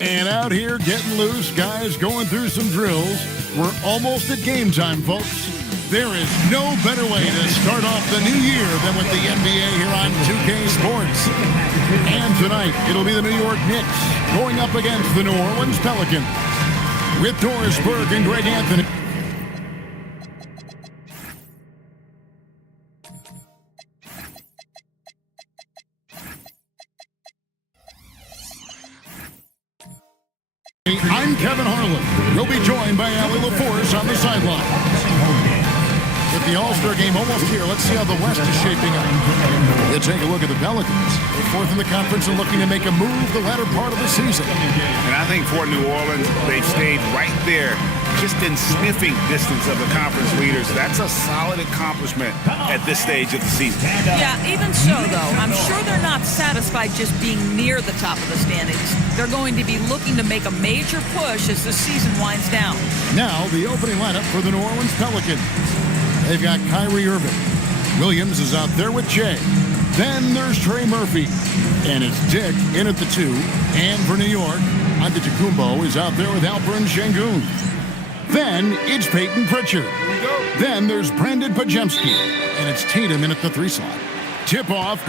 And out here getting loose, guys going through some drills. We're almost at game time, folks. There is no better way to start off the new year than with the NBA here on 2K Sports. And tonight, it'll be the New York Knicks going up against the New Orleans Pelicans with Doris Burke and Greg Anthony. I'm Kevin Harlan. We'll be joined by Allie LaForce on the sideline. With the All-Star game almost here, let's see how the West is shaping up. You take a look at the Pelicans. They're fourth in the conference and looking to make a move the latter part of the season. And I think for New Orleans, they've stayed right there, just in sniffing distance of the conference leaders. That's a solid accomplishment at this stage of the season. Yeah, even so, though, I'm sure they're not satisfied just being near the top of the standings. They're going to be looking to make a major push as the season winds down. Now, the opening lineup for the New Orleans Pelicans. They've got Kyrie Irving. Williams is out there with Jay. Then there's Trey Murphy. And it's Dick in at the 2. And for New York, Antetokounmpo is out there with Alperen Sengun. Then it's Peyton Pritchard. Then there's Brandon Pajemski. And it's Tatum in at the 3 slot. Tip-off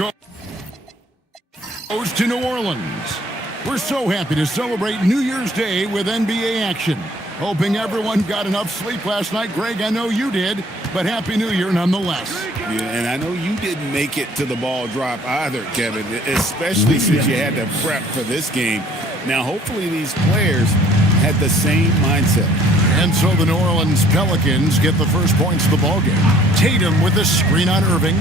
goes to New Orleans. We're so happy to celebrate New Year's Day with NBA action. Hoping everyone got enough sleep last night. Greg, I know you did, but Happy New Year nonetheless. Yeah, and I know you didn't make it to the ball drop either, Kevin, especially since you had to prep for this game. Now, hopefully these players had the same mindset. And so the New Orleans Pelicans get the first points of the ballgame. Tatum with a screen on Irving.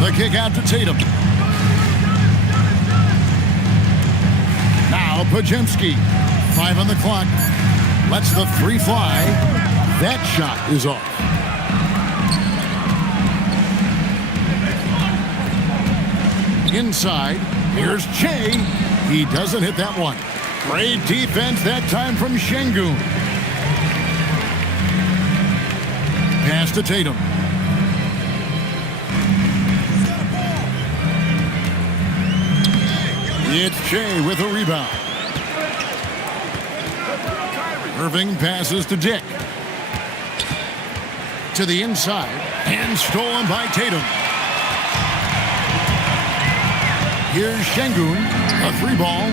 The kick out to Tatum. Now Pajemski. 5 on the clock. Lets the 3 fly. That shot is off. Inside. Here's Che. He doesn't hit that one. Great defense that time from Sengun. Pass to Tatum. It's Che with a rebound. Irving passes to Dick. To the inside. And stolen by Tatum. Here's Sengun. A 3 ball.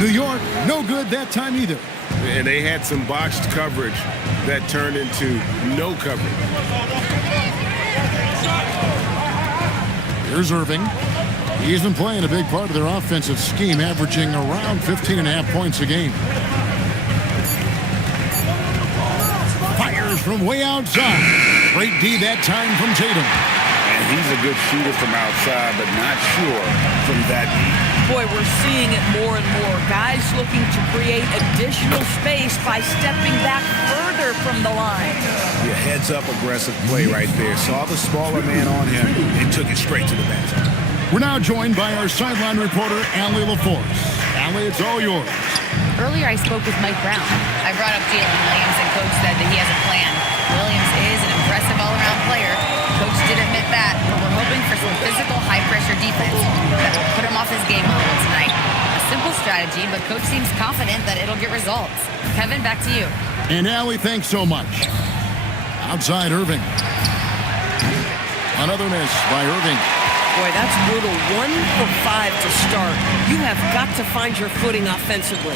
New York, no good that time either. And they had some botched coverage that turned into no coverage. Here's Irving. He's been playing a big part of their offensive scheme, averaging around 15.5 points a game. Fires from way outside. Great D that time from Tatum. And he's a good shooter from outside, but not sure from that deep. Boy, we're seeing it more and more. Guys looking to create additional space by stepping back further from the line. Yeah, heads-up aggressive play right there. Saw the smaller man on him and took it straight to the basket. We're now joined by our sideline reporter, Allie LaForce. Allie, it's all yours. Earlier, I spoke with Mike Brown. I brought up Jalen Williams, and Coach said that he has a plan. Williams is an impressive all-around player. Coach did admit that, but we're hoping for some physical, high-pressure defense that will put him off his game a little tonight. A simple strategy, but Coach seems confident that it'll get results. Kevin, back to you. And Allie, thanks so much. Outside Irving. Another miss by Irving. Boy, that's brutal. 1 for 5 to start. You have got to find your footing offensively.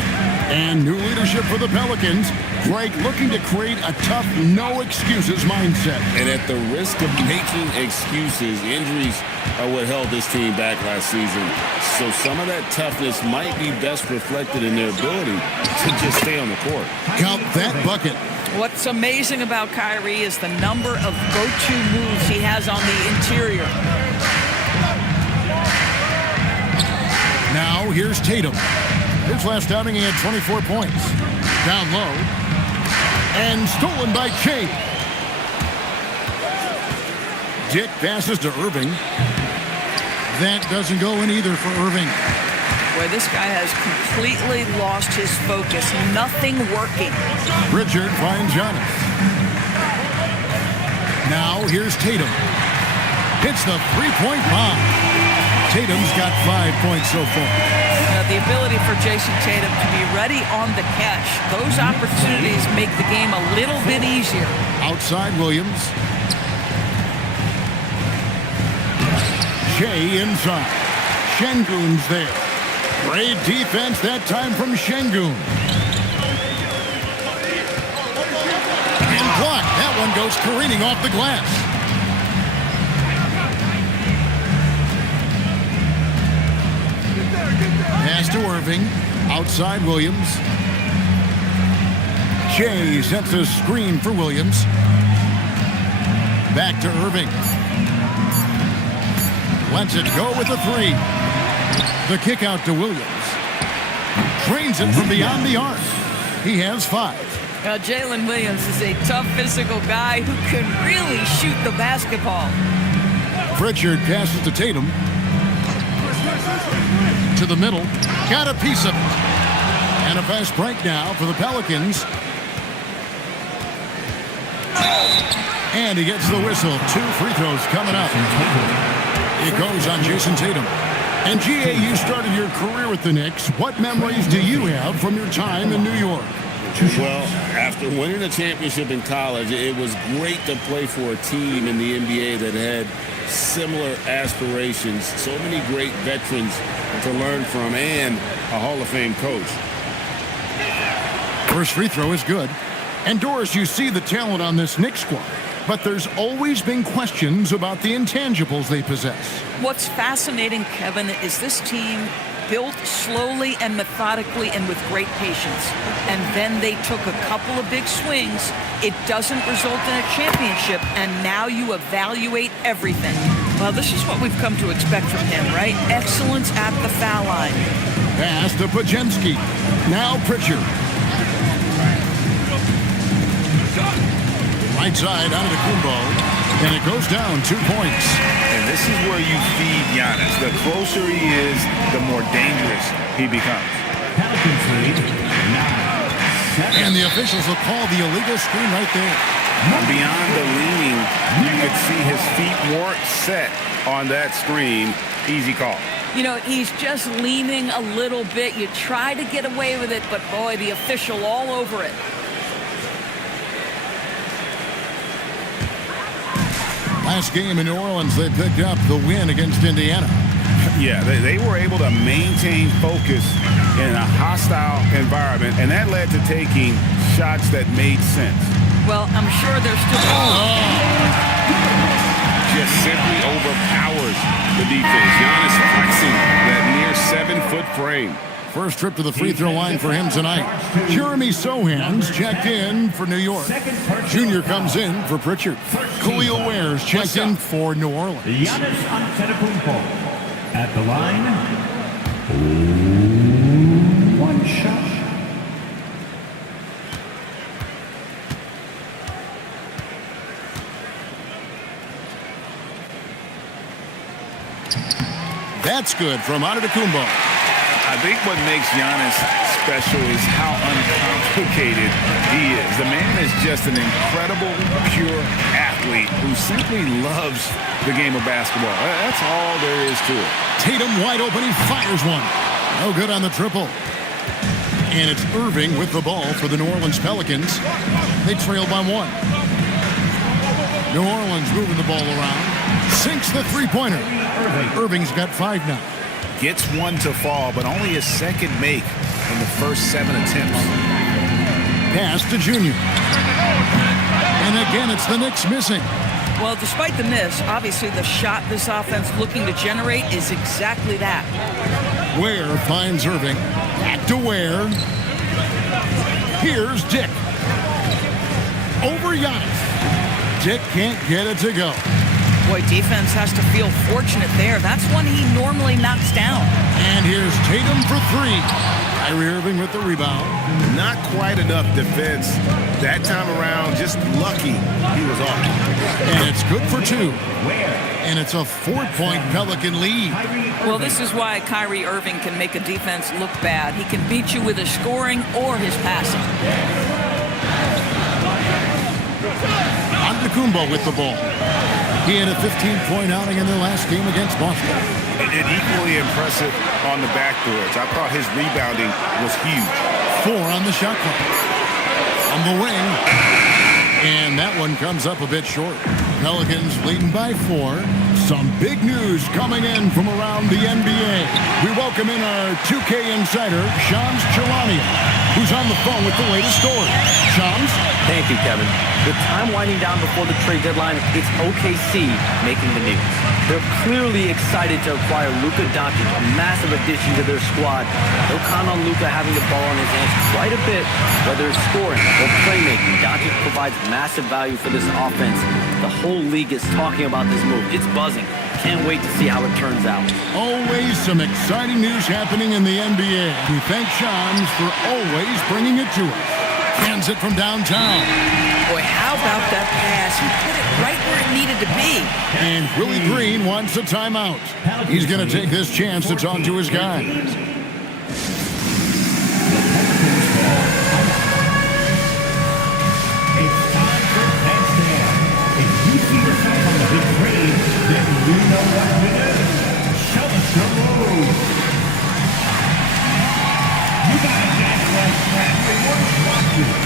And new leadership for the Pelicans. Greg looking to create a tough, no-excuses mindset. And at the risk of making excuses, injuries are what held this team back last season. So some of that toughness might be best reflected in their ability to just stay on the court. Count that bucket. What's amazing about Kyrie is the number of go-to moves he has on the interior. Now here's Tatum. His last outing, he had 24 points. Down low. And stolen by Che. Dick passes to Irving. That doesn't go in either for Irving. Boy, this guy has completely lost his focus. Nothing working. Pritchard finds Giannis. Now here's Tatum. Hits the three-point bomb. Tatum's got 5 points so far. the ability for Jason Tatum to be ready on the catch. Those opportunities make the game a little bit easier. Outside Williams. Shea inside. Şengün's there. Great defense that time from Şengün. And blocked. That one goes careening off the glass. Pass to Irving. Outside Williams. Shea sets a screen for Williams. Back to Irving. Lets it go with a three. The kick out to Williams. Drains it from beyond the arc. He has 5. Jalen Williams is a tough physical guy who can really shoot the basketball. Pritchard passes to Tatum. To the middle. Got a piece of it. And a fast break now for the Pelicans. And he gets the whistle. 2 free throws coming up. It goes on Jason Tatum. And G.A., you started your career with the Knicks. What memories do you have from your time in New York? Well, after winning a championship in college, it was great to play for a team in the NBA that had similar aspirations. So many great veterans to learn from and a Hall of Fame coach. First free throw is good. And Doris, you see the talent on this Knicks squad. But there's always been questions about the intangibles they possess. What's fascinating, Kevin, is this team built slowly and methodically and with great patience. And then they took a couple of big swings. It doesn't result in a championship, and now you evaluate everything. Well, this is what we've come to expect from him, right? Excellence at the foul line. Pass to Pajemski. Now Pritchard. Right side out of the Kumbo, and it goes down 2 points. And this is where you feed Giannis. The closer he is, the more dangerous he becomes. And the officials will call the illegal screen right there. Beyond the leaning, you could see his feet weren't set on that screen. Easy call. You know, he's just leaning a little bit. You try to get away with it, but boy, the official all over it. Last game in New Orleans, they picked up the win against Indiana. Yeah, they were able to maintain focus in a hostile environment, and that led to taking shots that made sense. Well, I'm sure they're still... Just simply overpowers the defense. Giannis flexing that near 7-foot frame. First trip to the free throw line for him tonight. Jeremy Sohan's checked in for New York. Junior comes in for Pritchard. Khalil Ware's checked in for New Orleans. Giannis Antetokounmpo at the line. 1 shot. That's good from Antetokounmpo. I think what makes Giannis special is how uncomplicated he is. The man is just an incredible, pure athlete who simply loves the game of basketball. That's all there is to it. Tatum wide open, he fires one. No good on the triple. And it's Irving with the ball for the New Orleans Pelicans. They trail by 1. New Orleans moving the ball around. Sinks the three-pointer. Irving's got 5 now. Gets one to fall, but only his second make in the first 7 attempts. Pass to Junior. And again, it's the Knicks missing. Well, despite the miss, obviously the shot this offense looking to generate is exactly that. Ware finds Irving. Back to Ware. Here's Dick. Over Giannis. Dick can't get it to go. Boy, defense has to feel fortunate there. That's one he normally knocks down. And here's Tatum for 3. Kyrie Irving with the rebound. Not quite enough defense that time around. Just lucky he was off. And it's good for 2. And it's a 4-point Pelican lead. Well, this is why Kyrie Irving can make a defense look bad. He can beat you with his scoring or his passing. Antetokounmpo with the ball. He had a 15-point outing in their last game against Boston. And equally impressive on the backboards. I thought his rebounding was huge. 4 on the shot clock. On the wing. And that one comes up a bit short. Pelicans leading by 4. Some big news coming in from around the NBA. We welcome in our 2K insider, Shams Charania, who's on the phone with the latest story. Shams? Thank you, Kevin. With time winding down before the trade deadline, it's OKC making the news. They're clearly excited to acquire Luka Doncic, a massive addition to their squad. They'll count on Luka having the ball in his hands quite a bit, whether it's scoring or playmaking. Doncic provides massive value for this offense. The whole league is talking about this move. It's buzzing. Can't wait to see how it turns out. Always some exciting news happening in the NBA. We thank Shams for always bringing it to us. Hands it from downtown. Boy, how about that pass? He put it right where it needed to be. And Willie Green wants a timeout. He's going to take this chance to talk to his guys. It's time for Touchdown. If you see yourself on the big screen, then you know what to do. Show us the road. You gotta dance like that. Everyone's watching.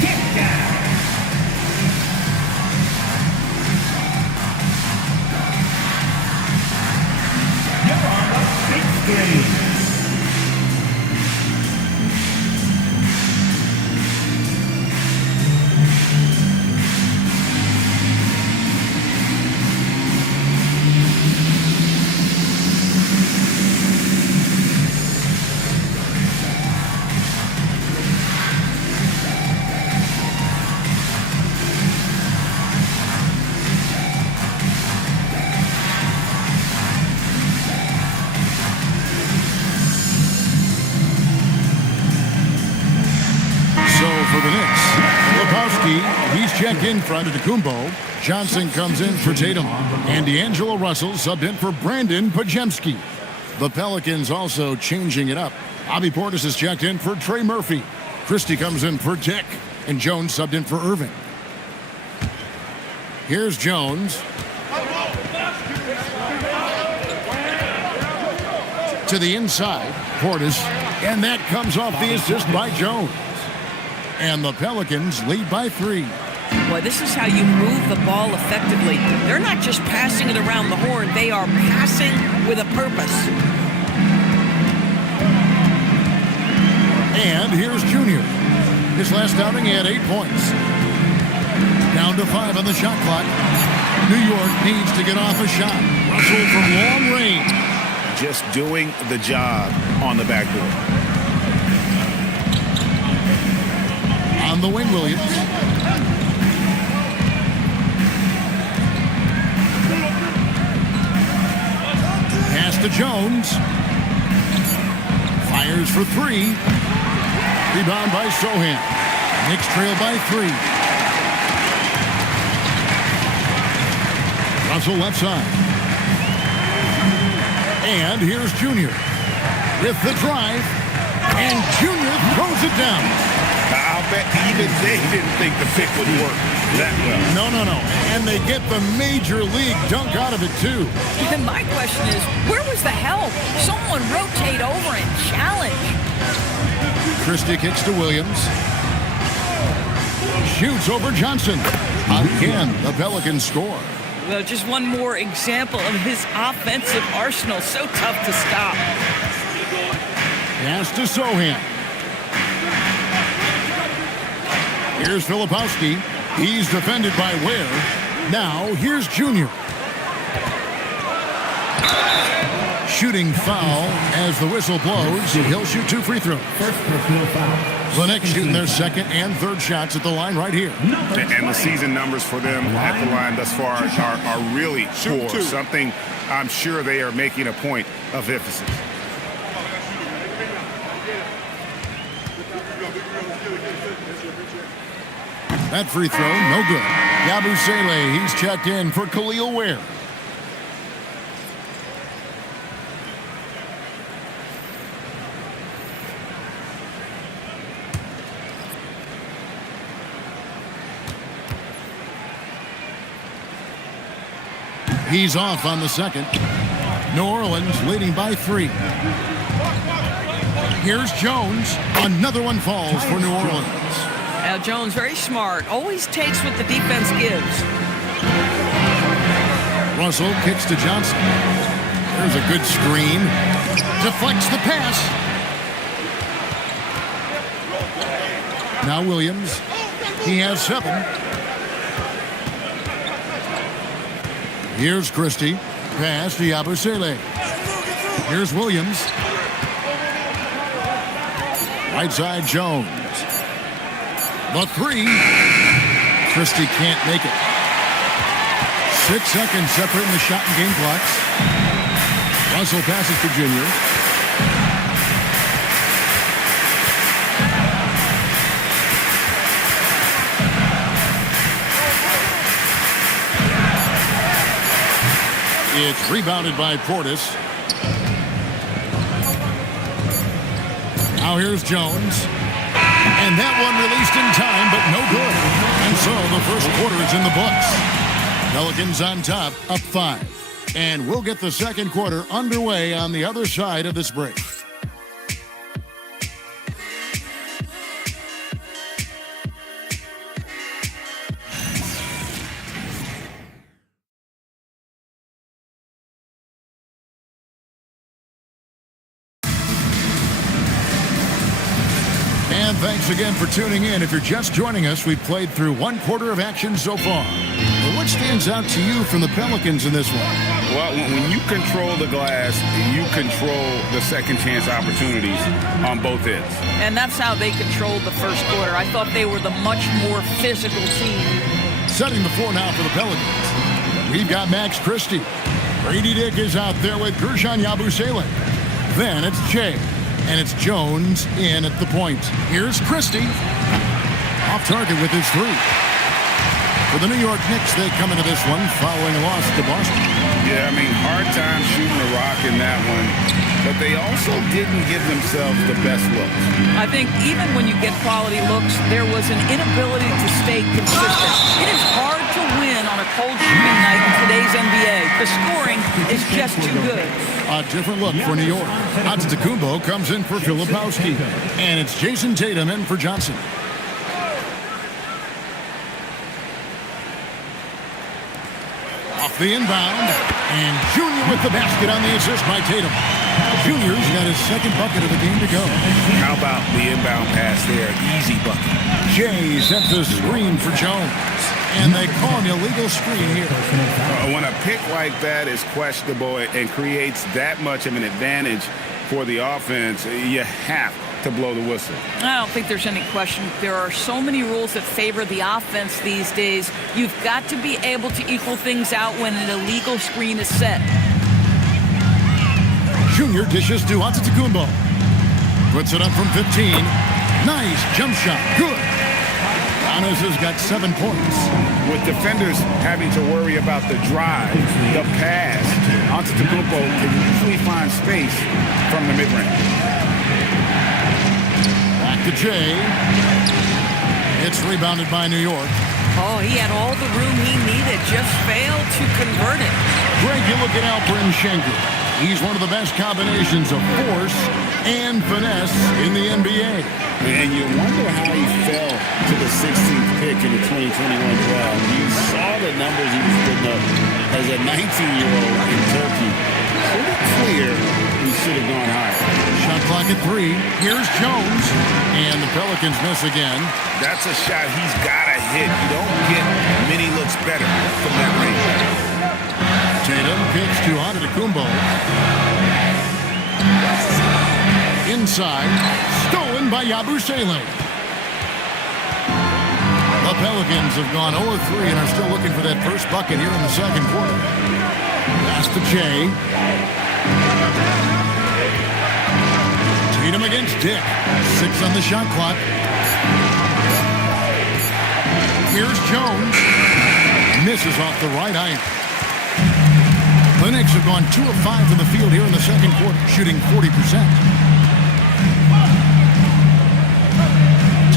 Get down. You're on the big screen. For the Knicks, Lepowski, he's checked in for Antetokounmpo. Johnson comes in for Tatum. And D'Angelo Russell subbed in for Brandon Pajemski. The Pelicans also changing it up. Bobby Portis is checked in for Trey Murphy. Christie comes in for Dick. And Jones subbed in for Irving. Here's Jones. To the inside, Portis. And that comes off the assist by Jones. And the Pelicans lead by 3. Boy, this is how you move the ball effectively. They're not just passing it around the horn. They are passing with a purpose. And here's Junior. His last outing, he had 8 points. Down to 5 on the shot clock. New York needs to get off a shot. Russell from long range. Just doing the job on the backboard. On the wing, Williams. Pass to Jones. Fires for 3. Rebound by Sohan. Knicks trail by 3. Russell left side. And here's Junior with the drive. And Junior throws it down. I'll bet even they didn't think the pick would work that well. No. And they get the major league dunk out of it, too. And my question is, where was the help? Someone rotate over and challenge. Christie kicks to Williams. Shoots over Johnson. Again, the Pelicans score. Well, just one more example of his offensive arsenal. So tough to stop. Pass to Sohan. Here's Filipowski. He's defended by Ware. Now, here's Junior. Shooting foul as the whistle blows. He'll shoot 2 free throws. First personal foul. The Knicks shooting their second and third shots at the line right here. And the season numbers for them at the line thus far are really poor. Something I'm sure they are making a point of emphasis. That free throw, no good. Yabusele, he's checked in for Khalil Ware. He's off on the second. New Orleans leading by 3. Here's Jones. Another one falls for New Orleans. Now Jones, very smart, always takes what the defense gives. Russell kicks to Johnson. There's a good screen. Deflects the pass. Now Williams. He has 7. Here's Christie. Pass to Yabusele. Here's Williams. Right side Jones. The 3. Christie can't make it. 6 seconds separating the shot and game clocks. Russell passes to Junior. It's rebounded by Portis. Now here's Jones. And that one released in time, but no good. And so the first quarter is in the books. Pelicans on top, up 5. And we'll get the second quarter underway on the other side of this break. And thanks again for tuning in. If you're just joining us, we've played through 1 quarter of action so far. But what stands out to you from the Pelicans in this one? Well, when you control the glass, you control the second chance opportunities on both ends. And that's how they controlled the first quarter. I thought they were the much more physical team. Setting the floor now for the Pelicans. We've got Max Christie. Grady Dick is out there with Gershon Yabusele. Then it's Jay. And it's Jones in at the point. Here's Christie. Off target with his 3. For the New York Knicks, they come into this one following a loss to Boston. Yeah, I mean, hard time shooting the rock in that one. But they also didn't give themselves the best looks. I think even when you get quality looks, there was an inability to stay consistent. It is hard to win on a cold shooting night in today's NBA. The scoring is just too good. A different look for New York. Antetokounmpo comes in for Filipowski. And it's Jason Tatum in for Johnson. Off the inbound. And Junior with the basket on the assist by Tatum. Junior's got his second bucket of the game to go. How about the inbound pass there? Easy bucket. Jay sets a screen for Jones. And they call an illegal screen here. When a pick like that is questionable and creates that much of an advantage for the offense, you have to blow the whistle. I don't think there's any question. There are so many rules that favor the offense these days. You've got to be able to equal things out when an illegal screen is set. Junior dishes to Antetokounmpo. Puts it up from 15. Nice jump shot. Good. Giannis has got 7 points. With defenders having to worry about the drive, the pass, Antetokounmpo can usually find space from the mid-range. Back to Jay. It's rebounded by New York. Oh, he had all the room he needed, just failed to convert it. Greg, you look at Alperen Schengen. He's one of the best combinations of force and finesse in the NBA. And you wonder how he fell to the 16th pick in the 2021 draft. You saw the numbers he was putting up as a 19-year-old in Turkey. Pretty clear he should have gone higher. Shot clock at 3. Here's Jones. And the Pelicans miss again. That's a shot he's got to hit. You don't get many looks better from that range. Tatum kicks to Antetokounmpo. Inside. Stolen by Yabusele. The Pelicans have gone 0-3 and are still looking for that first bucket here in the second quarter. Pass to Jay. Tatum against Dick. 6 on the shot clock. Here's Jones. Misses off the right iron. The Knicks have gone 2 of 5 from the field here in the second quarter, shooting 40%.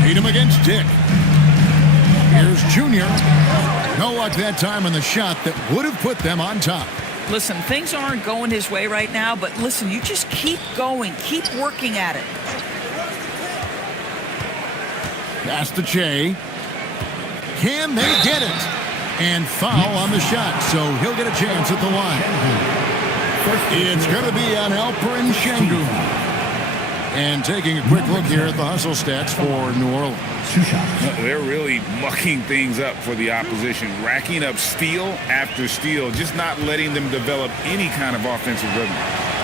Tatum against Dick. Here's Junior. No luck that time on the shot that would have put them on top. Listen, things aren't going his way right now, but listen, you just keep going. Keep working at it. Pass to Che. Can they get it? And foul on the shot, so he'll get a chance at the line. It's going to be on Alperen Şengün. And taking a quick look here at the hustle stats for New Orleans. They're really mucking things up for the opposition, racking up steal after steal, just not letting them develop any kind of offensive rhythm.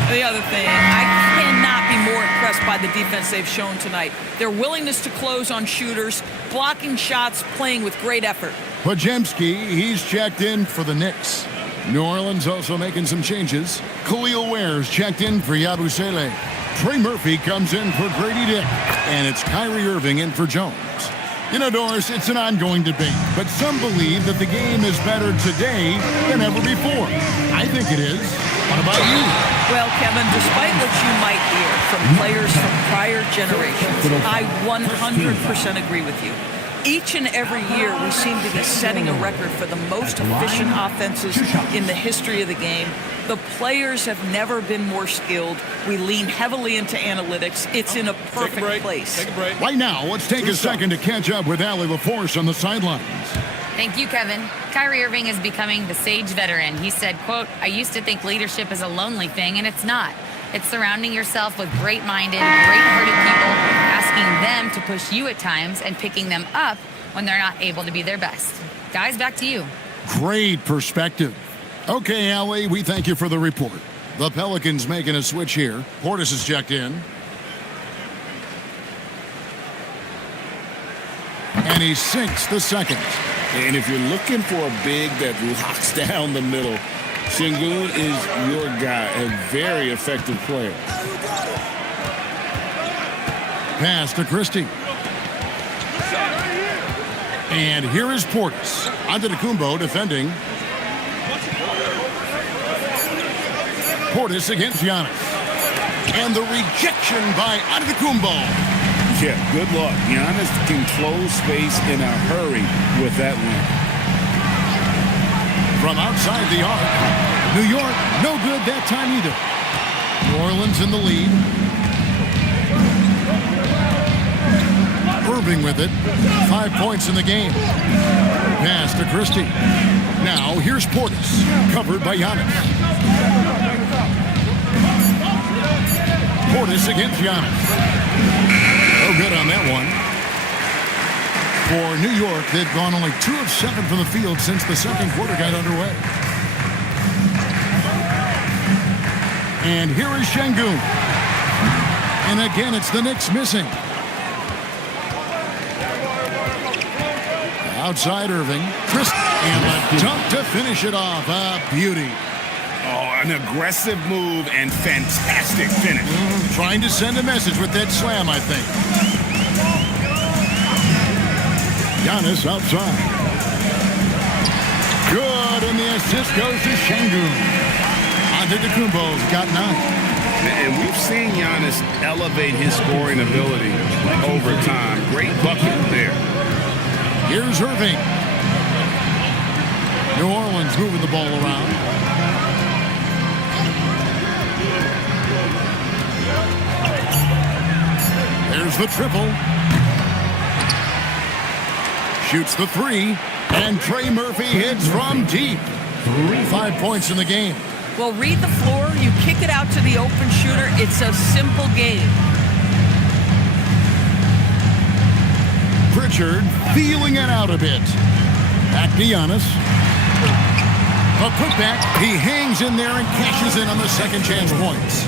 The other thing, I cannot be more impressed by the defense they've shown tonight. Their willingness to close on shooters, blocking shots, playing with great effort. Podziemski, he's checked in for the Knicks. New Orleans also making some changes. Khalil Ware's checked in for Yabusele. Trey Murphy comes in for Grady Dick. And it's Kyrie Irving in for Jones. You know, Doris, it's an ongoing debate, but some believe that the game is better today than ever before. I think it is. What about you? Well, Kevin, despite what you might hear from players from prior generations, I 100% agree with you. Each and every year, we seem to be setting a record for the most efficient offenses in the history of the game. The players have never been more skilled. We lean heavily into analytics. It's in a perfect place. Take a break. Right now, let's take a second to catch up with Allie LaForce on the sidelines. Thank you, Kevin. Kyrie Irving is becoming the sage veteran. He said, quote, "I used to think leadership is a lonely thing, and it's not. It's surrounding yourself with great-minded, great-hearted people, asking them to push you at times and picking them up when they're not able to be their best." Guys, back to you. Great perspective. Okay, Allie, we thank you for the report. The Pelicans making a switch here. Portis is checked in. And he sinks the second. And if you're looking for a big that locks down the middle, Şengün is your guy, a very effective player. Pass to Christie. And here is Portis. Antetokounmpo defending. Portis against Giannis. And the rejection by Antetokounmpo. Yeah, good luck. Giannis can close space in a hurry with that one. From outside the arc. New York, no good that time either. New Orleans in the lead. Irving with it. 5 points in the game. Pass to Christie. Now here's Portis. Covered by Giannis. Portis against Giannis. No good on that one. For New York, they've gone only 2 of 7 from the field since the second quarter got underway. And here is Şengün. And again, it's the Knicks missing. Outside Irving. And a dunk to finish it off. A beauty. Oh, an aggressive move and fantastic finish. Trying to send a message with that slam, I think. Giannis outside. Good, and the assist goes to Şengün. Antetokounmpo's got 9. And we've seen Giannis elevate his scoring ability over time. Great bucket there. Here's Irving. New Orleans moving the ball around. There's the triple. Shoots the 3. And Trey Murphy hits from deep. 5 points in the game. Well, read the floor. You kick it out to the open shooter. It's a simple game. Pritchard feeling it out a bit. Back to Giannis. A putback. He hangs in there and cashes in on the second chance points.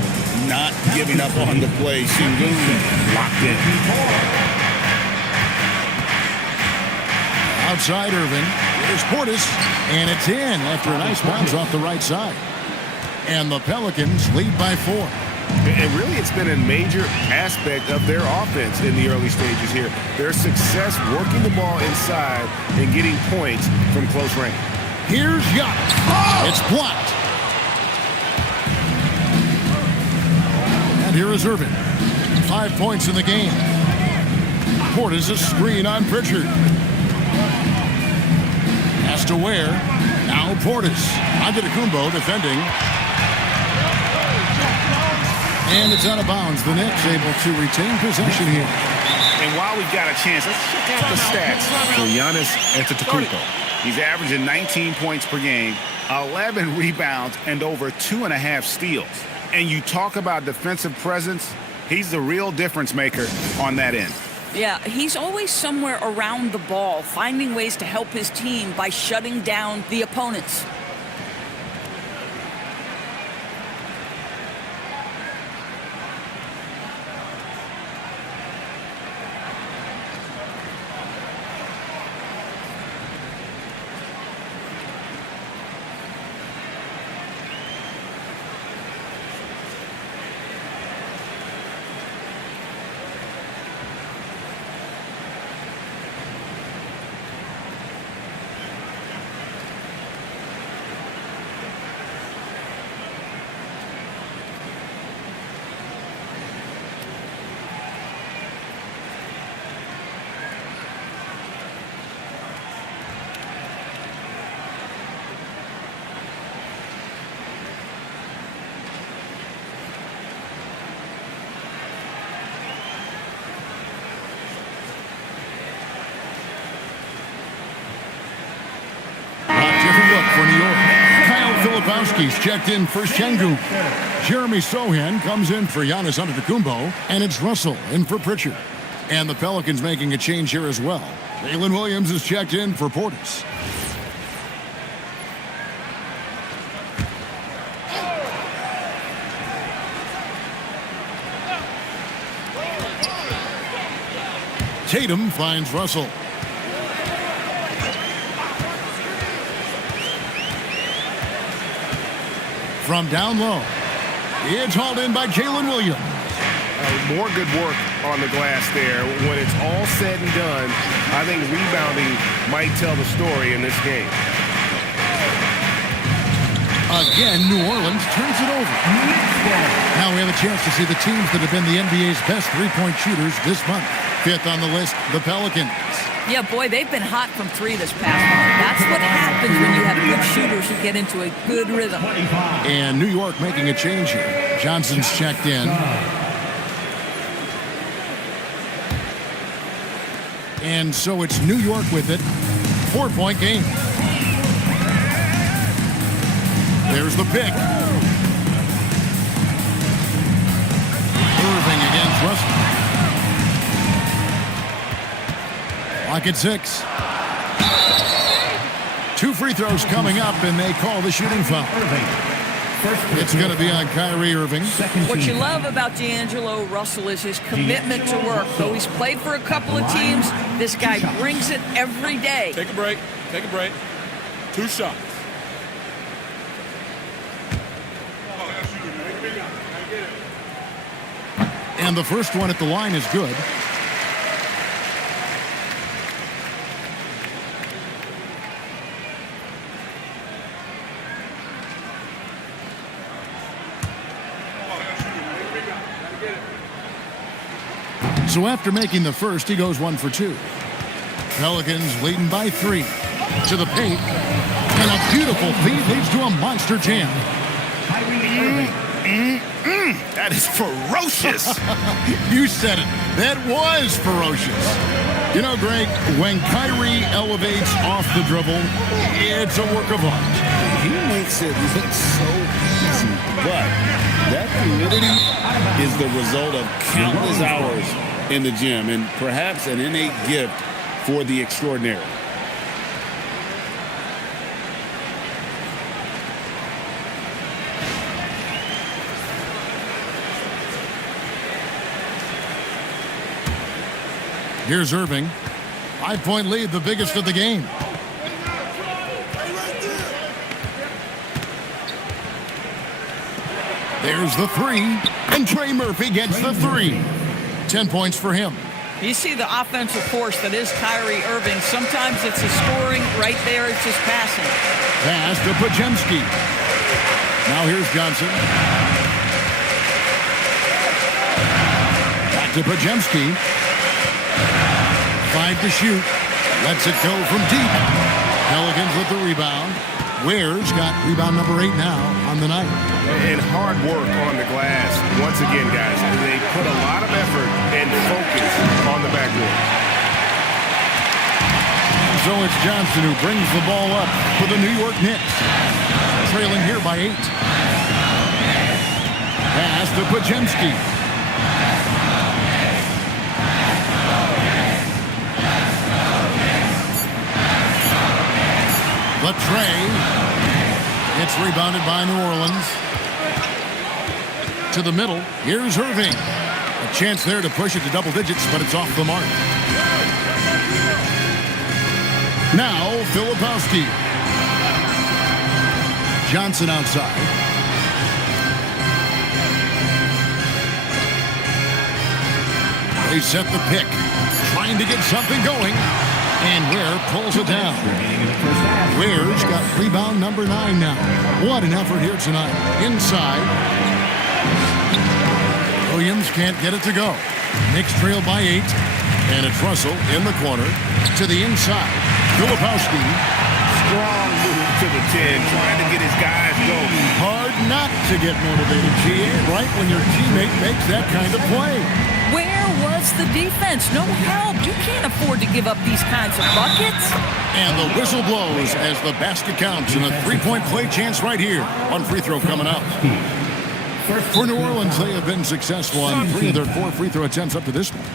Not giving up on the play. Şengün locked in. Outside Irving. Here's Portis. And it's in after a nice bounce off the right side. And the Pelicans lead by 4. And really, it's been a major aspect of their offense in the early stages here. Their success working the ball inside and getting points from close range. Here's Giannis. It's blocked. And here is Irving. 5 points in the game. Portis a screen on Pritchard. Pass to Ware. Now Portis. Antetokounmpo defending. And it's out of bounds. The Knicks able to retain possession here. And while we've got a chance, let's check out the stats for Giannis Antetokounmpo. He's averaging 19 points per game, 11 rebounds, and over 2.5 steals. And you talk about defensive presence, he's the real difference maker on that end. Yeah, he's always somewhere around the ball, finding ways to help his team by shutting down the opponents. For New York, Kyle Filipowski's checked in for Şengün. Jeremy Sohan comes in for Giannis Antetokounmpo, and it's Russell in for Pritchard. And the Pelicans making a change here as well. Jalen Williams is checked in for Portis. Tatum finds Russell. From down low, it's hauled in by Jalen Williams. More good work on the glass there. When it's all said and done, I think rebounding might tell the story in this game. Again, New Orleans turns it over. Now we have a chance to see the teams that have been the NBA's best three-point shooters this month. Fifth on the list, the Pelicans. Yeah, boy, they've been hot from three this past month. That's what happens when you have good shooters who get into a good rhythm. And New York making a change here. Johnson's checked in. And so it's New York with it. 4-point game. There's the pick. Irving against Russell. Lock at 6. 2 free throws coming up, and they call the shooting foul. It's going to be on Kyrie Irving. What you love about D'Angelo Russell is his commitment to work. Though he's played for a couple of teams, this guy brings it every day. Take a break. Take a break. 2 shots. And the first one at the line is good. So after making the first, he goes 1 for 2. Pelicans leading by 3. To the paint. And a beautiful feed leads to a monster jam. That is ferocious. You said it. That was ferocious. You know, Greg, when Kyrie elevates off the dribble, it's a work of art. He makes it look so easy, but that fluidity is the result of countless hours in the gym and perhaps an innate gift for the extraordinary. Here's Irving. 5-point lead, the biggest of the game. There's the 3, and Trey Murphy gets the 3. 10 points for him. You see the offensive force that is Kyrie Irving. Sometimes it's a scoring. Right there, it's just passing. Pass to Podziemski. Now here's Johnson. Back to Podziemski. 5 to shoot. Lets it go from deep. Pelicans with the rebound. Ware's got rebound number 8 now on the night. And hard work on the glass. Once again, guys, they put a lot of effort and focus on the backboard. So it's Johnson who brings the ball up for the New York Knicks. Trailing here by 8. Pass to Pajemski. The tray. It's rebounded by New Orleans. To the middle. Here's Irving. A chance there to push it to double digits, but it's off the mark. Now, Filipowski. Johnson outside. They set the pick. Trying to get something going. And Ware pulls it down. Ware's got rebound number 9 now. What an effort here tonight. Inside. Williams can't get it to go. Knicks trail by 8. And it's Russell in the corner. To the inside. Filipowski. Strong move to the 10, trying to get his guys going. Hard not to get motivated, GA, right when your teammate makes that kind of play. Where was the defense? No help. You can't afford to give up these kinds of buckets. And the whistle blows as the basket counts and a 3-point play chance right here. One free throw coming up. For New Orleans, they have been successful on 3 of their 4 free throw attempts up to this point.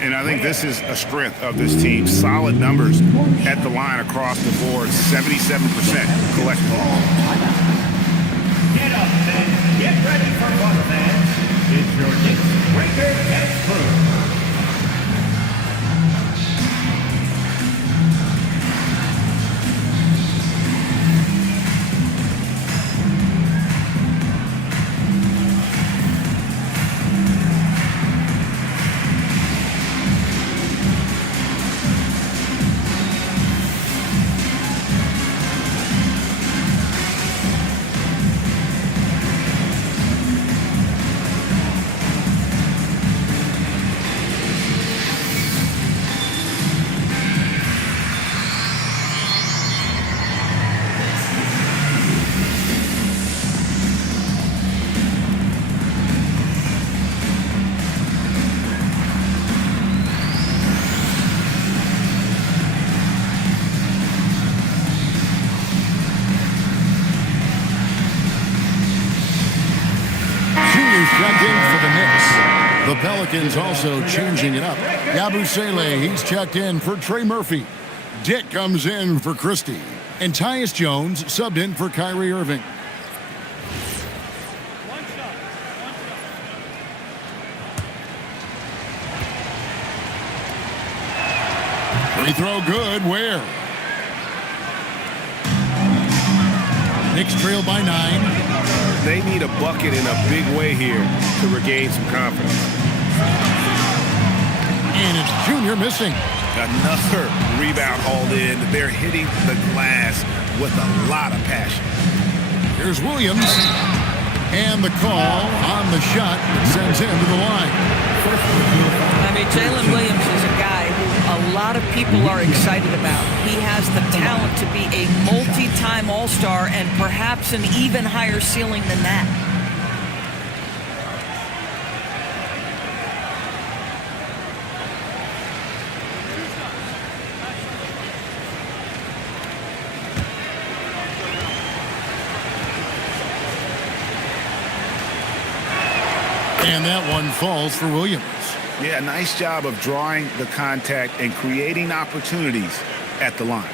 And I think this is a strength of this team. Solid numbers at the line across the board. 77% collect ball. Get up and get ready for water fans. It's your Knicks Breaker Test Crew. Checked in for the Knicks. The Pelicans also changing it up. Yabusele, he's checked in for Trey Murphy. Dick comes in for Christie. And Tyus Jones subbed in for Kyrie Irving. Free throw good. Where? Knicks trail by 9. They need a bucket in a big way here to regain some confidence. And it's Junior missing. Another rebound hauled in. They're hitting the glass with a lot of passion. Here's Williams. And the call on the shot that sends him to the line. I mean, Jalen Williams is a guy who a lot of people are excited about. He has the talent to be a multi-time All-Star and perhaps an even higher ceiling than that. And that one falls for Williams. Yeah, nice job of drawing the contact and creating opportunities at the line.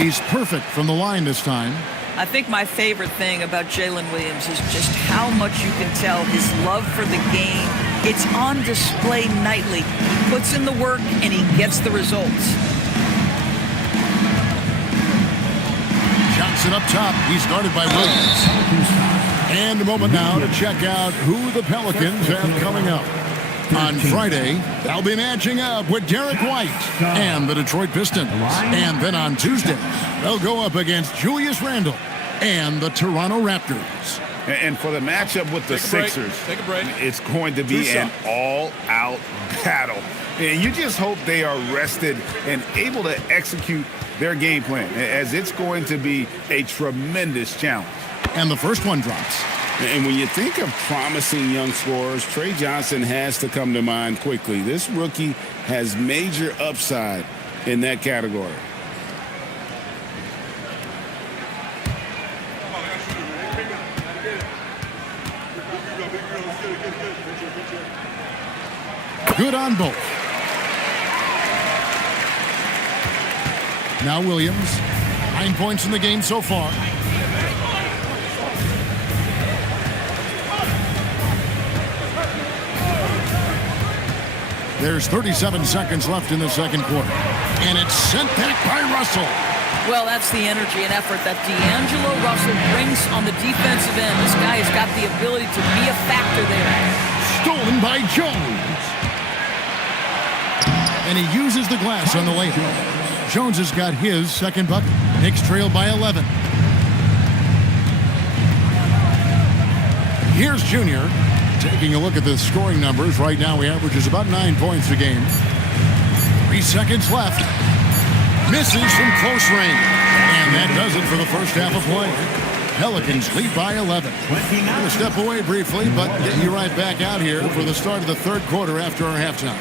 He's perfect from the line this time. I think my favorite thing about Jalen Williams is just how much you can tell his love for the game. It's on display nightly. He puts in the work and he gets the results. Johnson up top. He's guarded by Williams. And a moment now to check out who the Pelicans have coming up. On Friday, they'll be matching up with Derek White and the Detroit Pistons. And then on Tuesday, they'll go up against Julius Randle and the Toronto Raptors. And for the matchup with the Sixers, it's going to be an all-out battle. And you just hope they are rested and able to execute their game plan, as it's going to be a tremendous challenge. And the first one drops. And when you think of promising young scorers, Trey Johnson has to come to mind quickly. This rookie has major upside in that category. Good on both. Now Williams, 9 points in the game so far. There's 37 seconds left in the second quarter. And it's sent back by Russell. Well, that's the energy and effort that D'Angelo Russell brings on the defensive end. This guy has got the ability to be a factor there. Stolen by Jones. And he uses the glass on the layup. Jones has got his second bucket. Knicks trail by 11. Here's Junior. Taking a look at the scoring numbers, right now he averages about 9 points a game. 3 seconds left. Misses from close range. And that does it for the first half of play. Pelicans lead by 11. I'm going to step away briefly, but get you right back out here for the start of the third quarter after our halftime.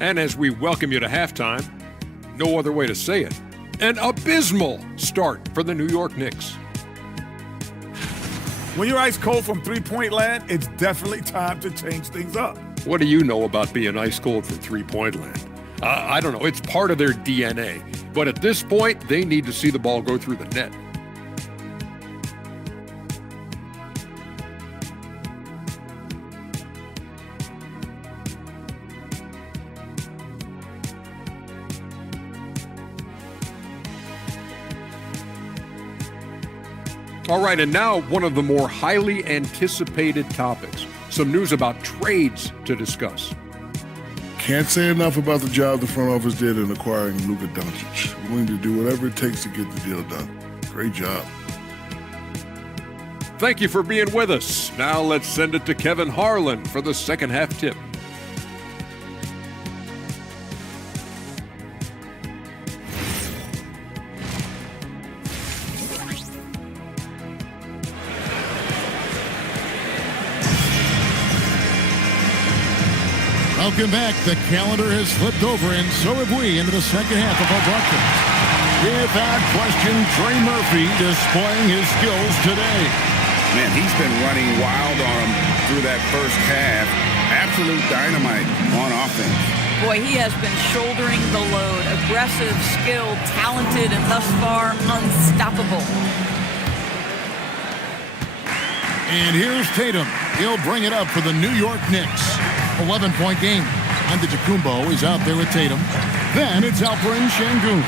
And as we welcome you to halftime, no other way to say it, an abysmal start for the New York Knicks. When you're ice cold from three-point land, it's definitely time to change things up. What do you know about being ice cold from three-point land? I don't know. It's part of their DNA. But at this point, they need to see the ball go through the net. All right, and now one of the more highly anticipated topics. Some news about trades to discuss. Can't say enough about the job the front office did in acquiring Luka Doncic. Willing to do whatever it takes to get the deal done. Great job. Thank you for being with us. Now let's send it to Kevin Harlan for the second half tip. Welcome back. The calendar has flipped over, and so have we, into the second half of our broadcast. Without question, Trey Murphy displaying his skills today. Man, he's been running wild on him through that first half. Absolute dynamite on offense. Boy, he has been shouldering the load. Aggressive, skilled, talented, and thus far unstoppable. And here's Tatum. He'll bring it up for the New York Knicks. 11-point game. Antetokounmpo is out there with Tatum. Then it's Alperen Şengün.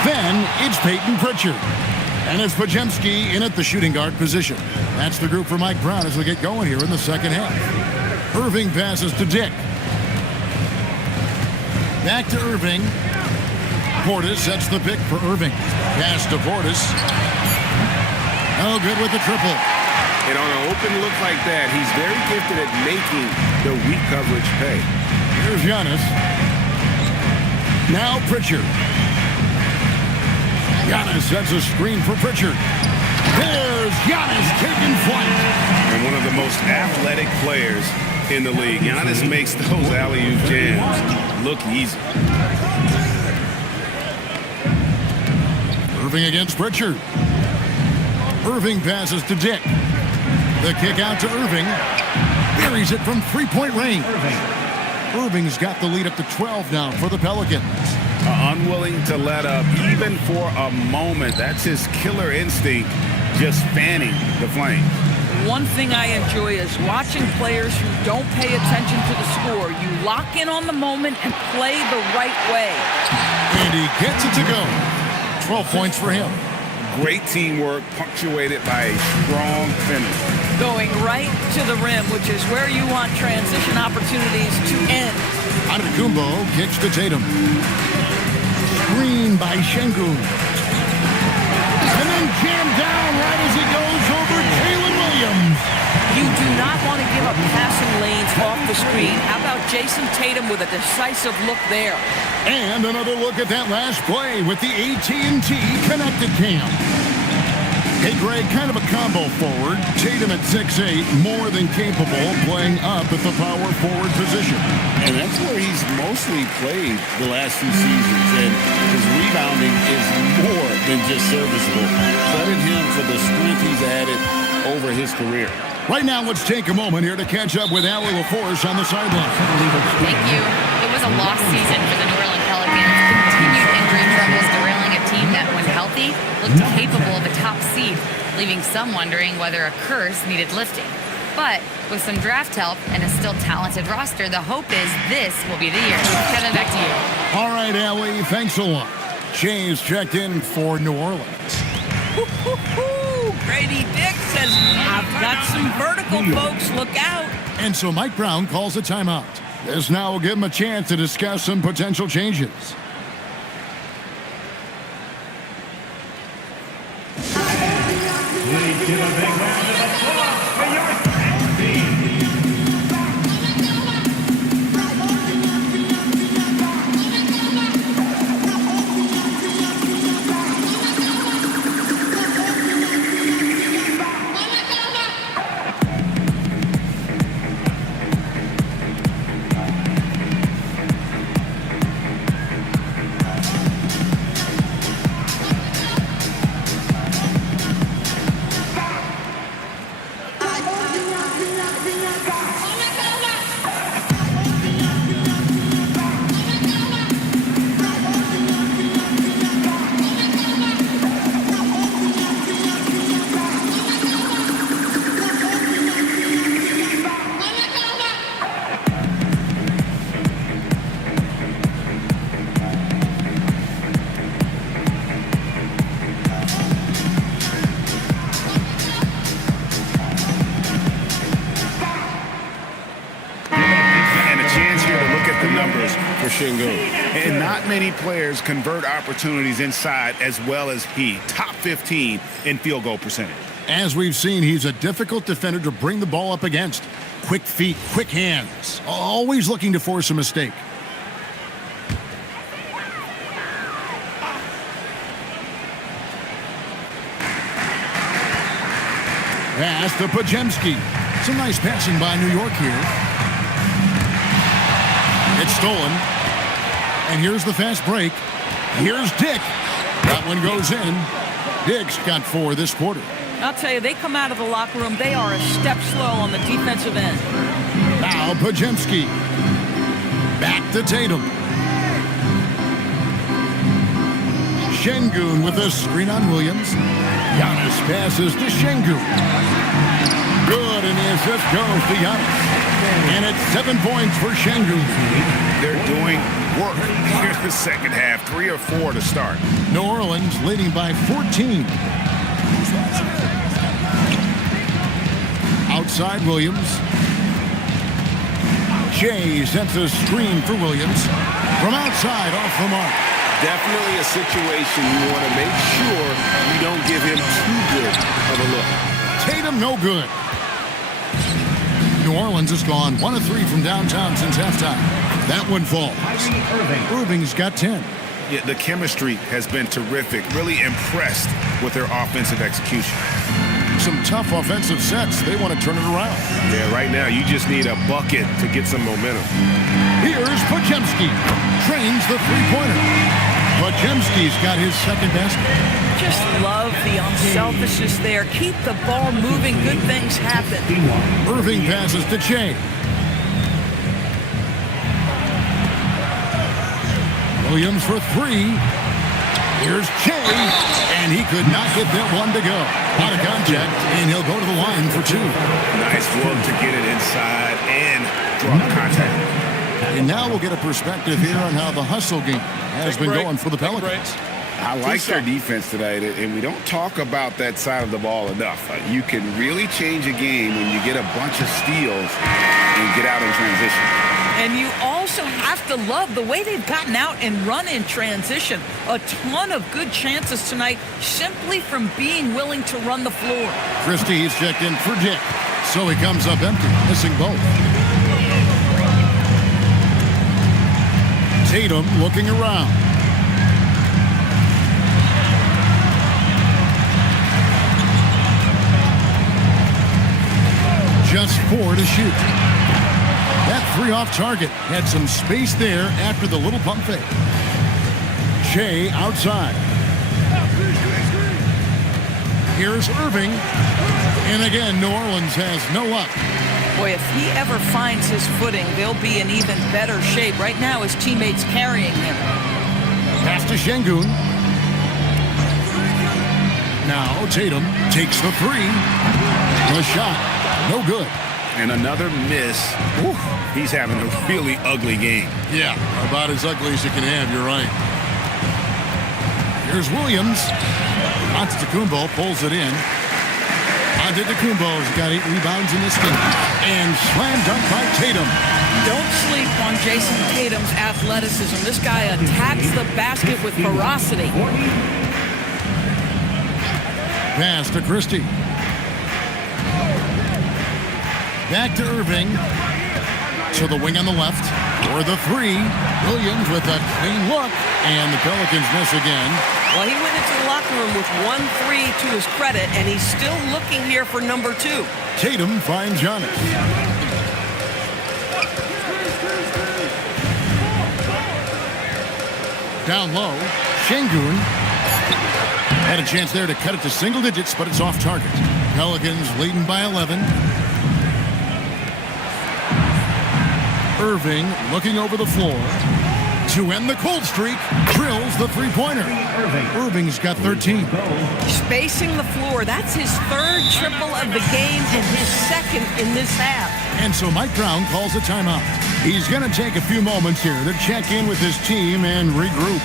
Then it's Peyton Pritchard. And it's Podziemski in at the shooting guard position. That's the group for Mike Brown as we get going here in the second half. Irving passes to Dick. Back to Irving. Portis sets the pick for Irving. Pass to Portis. No good with the triple. And on an open look like that, he's very gifted at making the weak coverage pay. Here's Giannis. Now Pritchard. Giannis sets a screen for Pritchard. There's Giannis taking flight. And one of the most athletic players in the league. Giannis makes those alley-oop jams look easy. Irving against Pritchard. Irving passes to Dick. The kick out to Irving. Buries it from three-point range. Irving's got the lead up to 12 now for the Pelicans. Unwilling to let up even for a moment. That's his killer instinct just fanning the Flames. One thing I enjoy is watching players who don't pay attention to the score. You lock in on the moment and play the right way. And he gets it to go. 12 points for him. Great teamwork, punctuated by a strong finish. Going right to the rim, which is where you want transition opportunities to end. Antetokounmpo kicks to Tatum. Screen by Şengün. And then jammed down right as he goes over Jalen Williams. You do not want to give up passing lanes off the screen. How about Jason Tatum with a decisive look there? And another look at that last play with the AT&T connected cam. Hey, Greg, kind of a combo forward. Tatum at 6'8", more than capable, playing up at the power forward position. And that's where he's mostly played the last few seasons. And his rebounding is more than just serviceable. Credit him for the strength he's added over his career. Right now, let's take a moment here to catch up with Allie LaForce on the sideline. Thank you. It was a lost season for the New Orleans Pelicans. Continued injury troubles derailing a team that, when healthy, looked capable of a top seed, leaving some wondering whether a curse needed lifting. But with some draft help and a still talented roster, the hope is this will be the year. Kevin, back to you. All right, Allie, thanks a lot. Shane's checked in for New Orleans. Grady Dick says, I've got some vertical, folks. Look out. And so Mike Brown calls a timeout. This now will give him a chance to discuss some potential changes. Please give a big round of applause for your Flames team. And not many players convert opportunities inside as well as he. Top 15 in field goal percentage. As we've seen, he's a difficult defender to bring the ball up against. Quick feet, quick hands. Always looking to force a mistake. Pass to Pajemski. Some nice passing by New York here. It's stolen. And here's the fast break. Here's Dick. That one goes in. Dick's got 4 this quarter. I'll tell you, they come out of the locker room, they are a step slow on the defensive end. Now Pajemski. Back to Tatum. Şengün with a screen on Williams. Giannis passes to Şengün. Good, and the assist goes to Giannis. And it's 7 points for Şengün. They're doing work here in the second half. 3 or 4 to start. New Orleans leading by 14. Outside Williams. Shea sends a screen for Williams. From outside, off the mark. Definitely a situation you want to make sure you don't give him too good of a look. Tatum no good. New Orleans has gone 1 of 3 from downtown since halftime. That one falls. Irving's got 10. Yeah, the chemistry has been terrific. Really impressed with their offensive execution. Some tough offensive sets. They want to turn it around. Yeah, right now you just need a bucket to get some momentum. Here's Pajemski. Trains the three-pointer. Pajemski's got his second basket. Just love the unselfishness there. Keep the ball moving. Good things happen. Irving passes to Shea. Williams for 3. Here's Jay, and he could not get that one to go. Out of contact, and he'll go to the line for 2. Nice work to get it inside and draw contact. And now we'll get a perspective here on how the hustle game has been going for the Pelicans. I like their defense tonight, and we don't talk about that side of the ball enough. You can really change a game when you get a bunch of steals and get out in transition. And you also have to love the way they've gotten out and run in transition. A ton of good chances tonight simply from being willing to run the floor. Christie is checked in for Dick, so he comes up empty, missing both. Tatum looking around. Just 4 to shoot. That 3 off target had some space there after the little pump fake. Shea outside. Here's Irving. And again, New Orleans has no luck. Boy, if he ever finds his footing, they'll be in even better shape. Right now, his teammates carrying him. Pass to Şengün. Now Tatum takes the 3. The shot, no good. And another miss. Whew, he's having a really ugly game. Yeah, about as ugly as you can have, you're right. Here's Williams. Antetokounmpo pulls it in. Antetokounmpo's got 8 rebounds in this game. And slam dunk by Tatum. Don't sleep on Jason Tatum's athleticism. This guy attacks the basket with ferocity. Pass to Christie. Back to Irving. To the wing on the left. For the 3. Williams with a clean look. And the Pelicans miss again. Well, he went into the locker room with 1 3 to his credit, and he's still looking here for number 2. Tatum finds Giannis. Down low, Şengün had a chance there to cut it to single digits, but it's off target. Pelicans leading by 11. Irving looking over the floor to end the cold streak, drills the three-pointer. Irving's got 13. Spacing the floor, that's his 3rd triple of the game and his 2nd in this half. And so Mike Brown calls a timeout. He's going to take a few moments here to check in with his team and regroup.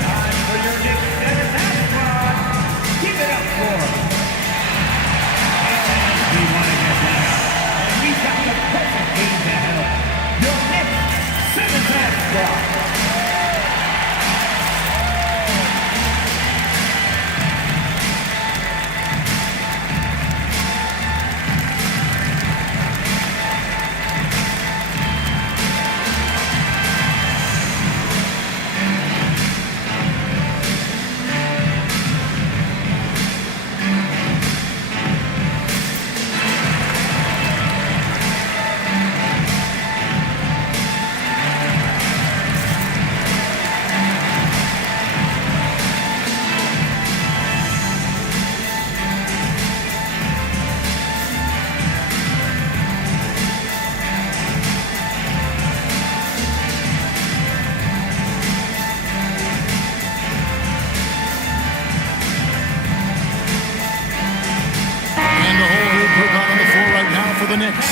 Time for your Knicks center back squad. Keep it up for him. And we want to get that out. And we've got the perfect game to handle. Your Knicks center back squad. The Knicks.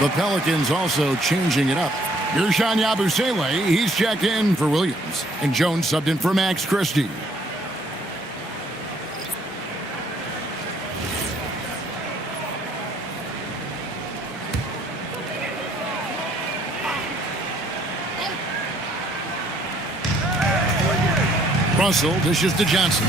The Pelicans also changing it up. Ersan Yabusele, he's checked in for Williams. And Jones subbed in for Max Christie. Russell dishes to Johnson.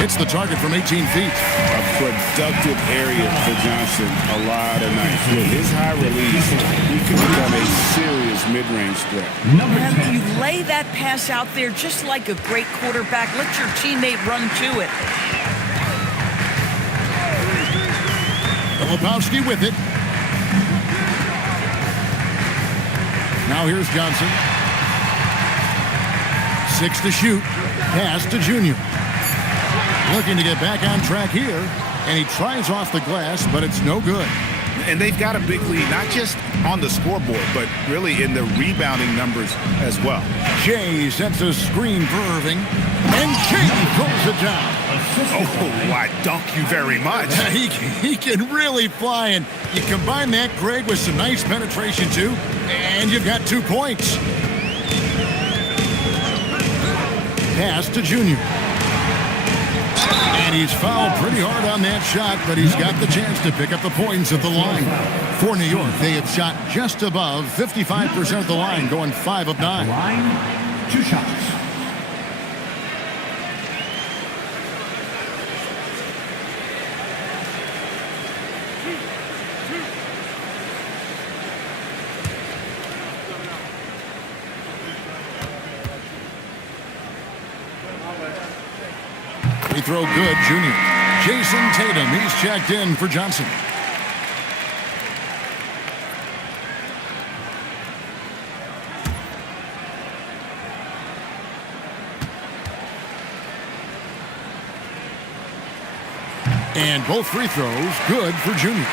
Hits the target from 18 feet. A productive area for Johnson a lot of nights. With his high release, he can become a serious mid-range threat. And you lay that pass out there just like a great quarterback. Let your teammate run to it. Filipowski with it. Now here's Johnson. 6 to shoot. Pass to Junior. Looking to get back on track here, and he tries off the glass, but it's no good. And they've got a big lead, not just on the scoreboard, but really in the rebounding numbers as well. Jay sets a screen for Irving, and Jay throws it down. Oh, why, dunk you very much. He can really fly, and you combine that, Greg, with some nice penetration, too, and you've got 2 points. Pass to Junior. And he's fouled pretty hard on that shot, but he's got the chance to pick up the points at the line. For New York, they have shot just above 55% of the line, going 5 of 9. Line, 2 shots. Free throw good, Junior. Jason Tatum, he's checked in for Johnson. And both free throws good for Junior.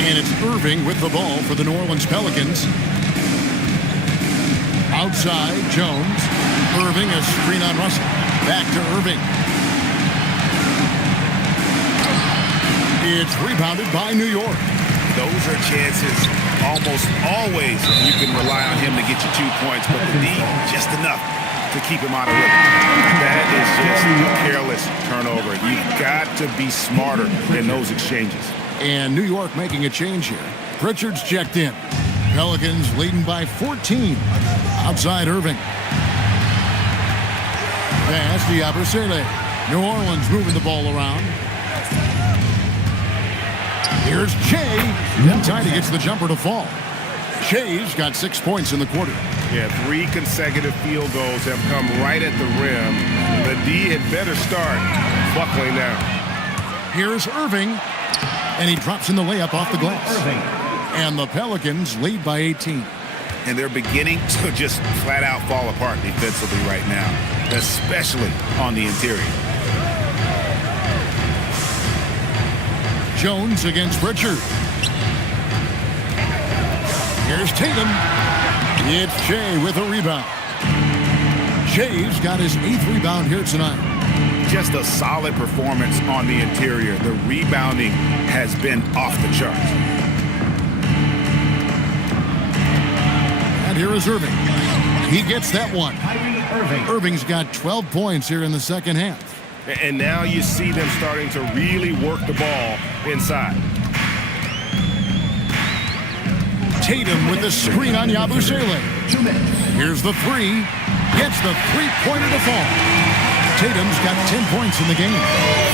And it's Irving with the ball for the New Orleans Pelicans. Outside, Jones. Irving, a screen on Russell. Back to Irving. It's rebounded by New York. Those are chances almost always you can rely on him to get you 2 points, but the D, just enough to keep him out of rhythm. That is just a careless turnover. You've got to be smarter in those exchanges. And New York making a change here. Pritchard's checked in. Pelicans leading by 14. Outside Irving. Pass to Yabusele. New Orleans moving the ball around. Here's Jay. In time he gets the jumper to fall. Jay's got 6 points in the quarter. Yeah, 3 consecutive field goals have come right at the rim. The D had better start buckling now. Here's Irving. And he drops in the layup off the glass. And the Pelicans lead by 18. And they're beginning to just flat out fall apart defensively right now, especially on the interior. Jones against Pritchard. Here's Tatum. It's Jay with a rebound. Jay's got his 8th rebound here tonight. Just a solid performance on the interior. The rebounding has been off the charts. And here is Irving. He gets that one. Irving's got 12 points here in the second half. And now you see them starting to really work the ball inside. Tatum with the screen on Yabusele. Here's the 3. Gets the three-pointer to fall. Tatum's got 10 points in the game.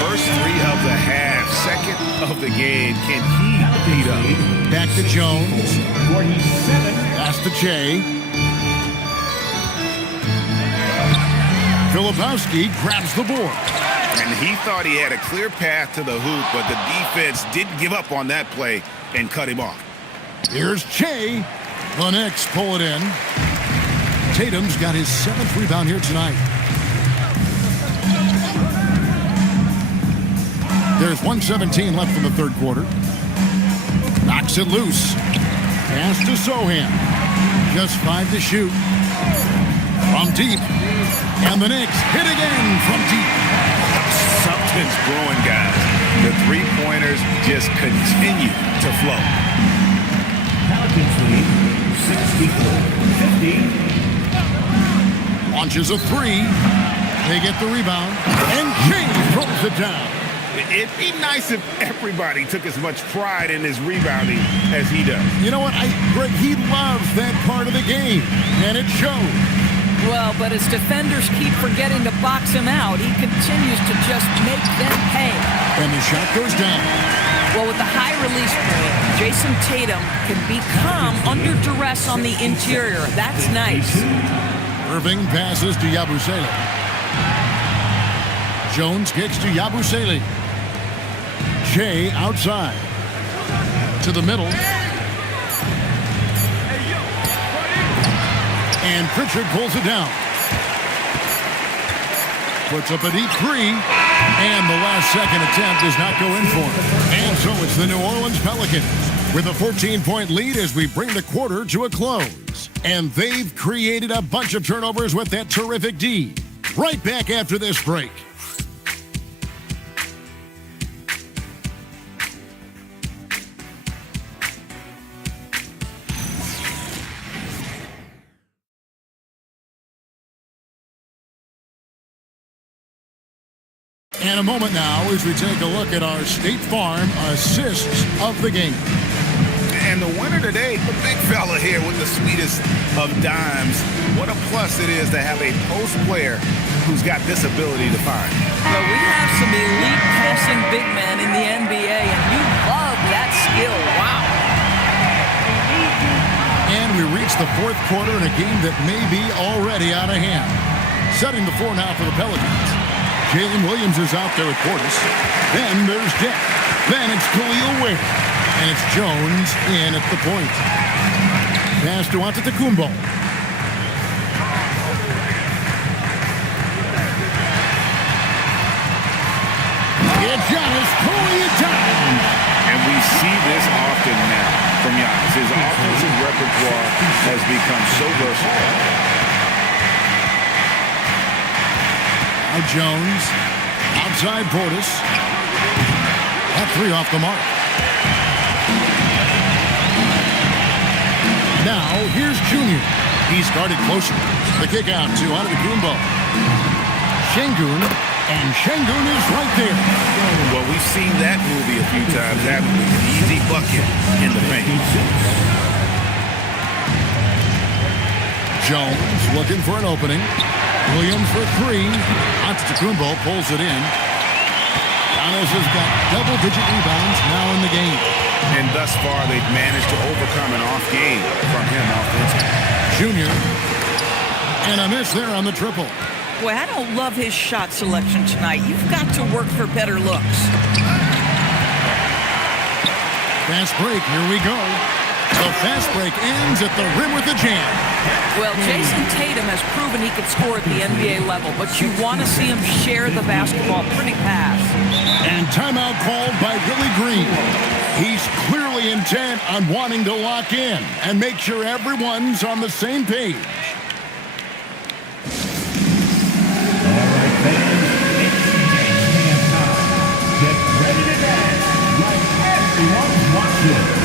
First 3 of the half, second of the game. Can he beat up? Back to Jones. Pass to Jay. Filipowski grabs the board. And he thought he had a clear path to the hoop, but the defense didn't give up on that play and cut him off. Here's Jay. The Knicks pull it in. Tatum's got his 7th rebound here tonight. There's 1:17 left in the third quarter. Knocks it loose. Pass to Sohan. Just 5 to shoot. From deep. And the Knicks hit again from deep. Something's brewing, guys. The three-pointers just continue to flow. Pelicans lead 64-50. Launches a 3. They get the rebound. And James throws it down. It'd be nice if everybody took as much pride in his rebounding as he does. You know what, Greg, he loves that part of the game, and it shows. Well, but as defenders keep forgetting to box him out, he continues to just make them pay. And the shot goes down. Well, with the high release point, Jason Tatum can be calm under duress on the interior. That's nice. Irving passes to Yabusele. Jones kicks to Yabusele. Jay outside. To the middle. And Pritchard pulls it down. puts up a deep three, and the last-second attempt does not go in for him. And so it's the New Orleans Pelicans with a 14-point lead as we bring the quarter to a close. And they've created a bunch of turnovers with that terrific D. Right back after this break. And a moment now as we take a look at our State Farm assists of the game. And the winner today, the big fella here with the sweetest of dimes. What a plus it is to have a post player who's got this ability to find. Well, we have some elite passing big men in the NBA, and you love that skill. Wow. And we reach the fourth quarter in a game that may be already out of hand. Setting the floor now for the Pelicans. Jalen Williams is out there at Portis. Then there's Dick. Then it's Khalil Wade. And it's Jones in at the point. Pass to Antetokounmpo. It's Giannis pulling it down. And we see this often now from Giannis. His offensive repertoire has become so versatile. Now Jones, outside Portis. That three off the mark. Now, here's Junior. He's guarded closer. The kick out to Antetokounmpo. Şengün, and Şengün is right there. Well, we've seen that movie a few times, haven't we? An easy bucket in the paint. Jones looking for an opening. Williams for three. Antetokounmpo pulls it in. Giannis has got double-digit rebounds now in the game. And thus far, they've managed to overcome an off game from him offensively. Junior. And a miss there on the triple. Boy, I don't love his shot selection tonight. You've got to work for better looks. Fast break. Here we go. The fast break ends at the rim with a jam. Well, Jason Tatum has proven he can score at the NBA level, but you want to see him share the basketball. Pretty pass. And timeout called by Willie Green. He's clearly intent on wanting to lock in and make sure everyone's on the same page. All right, fans, it's dance time. Get ready to dance like everyone's watching.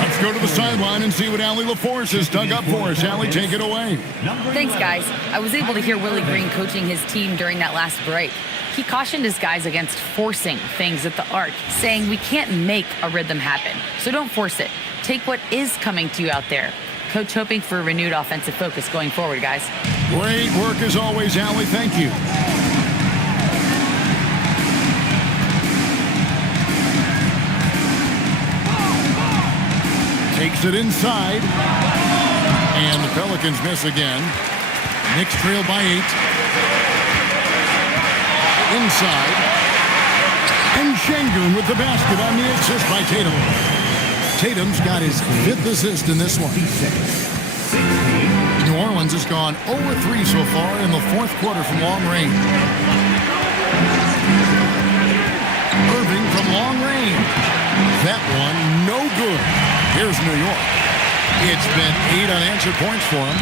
Let's go to the sideline and see what Allie LaForce has dug up for us. Allie, take it away. Thanks, guys. I was able to hear Willie Green coaching his team during that last break. He cautioned his guys against forcing things at the arc, saying we can't make a rhythm happen, so don't force it. Take what is coming to you out there. Coach hoping for a renewed offensive focus going forward, guys. Great work as always, Allie. Thank you. Takes it inside. And the Pelicans miss again. Knicks trail by 8. Inside. And Şengün with the basket on the assist by Tatum. Tatum's got his 5th assist in this one. New Orleans has gone 0-3 so far in the 4th quarter from long range. Irving from long range. That one no good. Here's New York. It's been 8 unanswered points for him.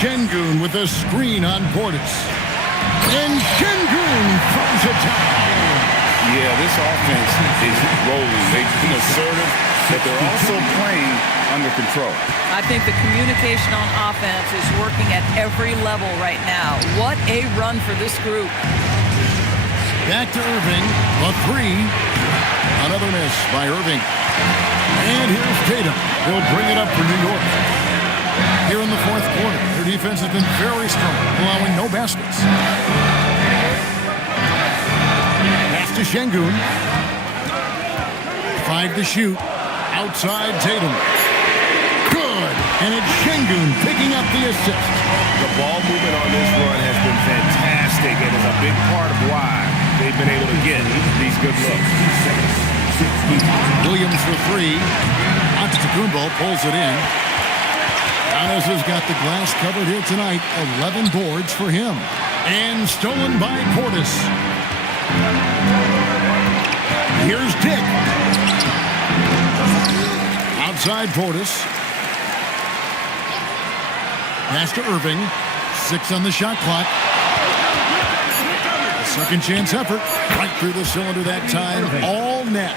Şengün with a screen on Portis. And Şengün throws it down. Yeah, this offense is rolling. They've been assertive, but they're also playing under control. I think the communication on offense is working at every level right now. What a run for this group. Back to Irving, a three. Another miss by Irving. And here's Tatum. He'll bring it up for New York. Here in the fourth quarter, their defense has been very strong, allowing no baskets. Pass to Şengün. 5 to shoot. Outside Tatum. Good. And it's Şengün picking up the assist. The ball movement on this run has been fantastic and is a big part of why they've been able to get these good looks. Williams for three. Antetokounmpo pulls it in. Giannis has got the glass covered here tonight. 11 boards for him. And stolen by Portis. Here's Dick. Outside Portis. Pass to Irving. 6 on the shot clock. Second chance effort. Right through the cylinder that time. All net.